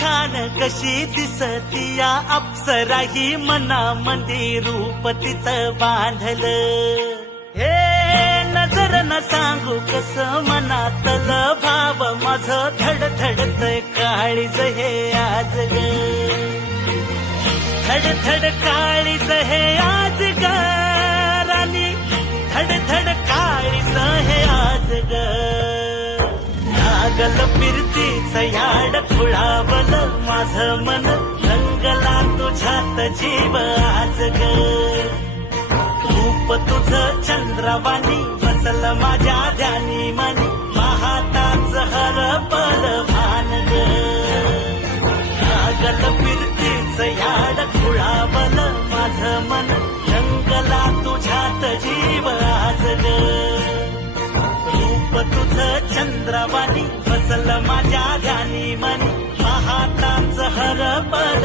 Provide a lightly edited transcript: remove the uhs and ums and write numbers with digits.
खान कशी दिसतीया अप्सरा ही मनामंदी रूप तिचं बांधलं हे नजर न सांगू कस मनातल भाव माझं धडधडतय काळीज हे आज ग धडधड काळीज हे आज ग राणी धडधड काळीज हे आज ग लागल फिरतीच याड खुळावलं माझं मन रंगला तुझ्यात जीव आज ग रूप तुझं चंद्रवाणी बसल माझ्या ध्यानी मनी पाहताच हरपल भान ग लागल फिरतीच याड खुळावल माझं मन रंगला तुझ्यात जीव आज ग रूप तुझं चंद्रवाणी बसल माझ्या ध्यानी मनी पाहताच हरपल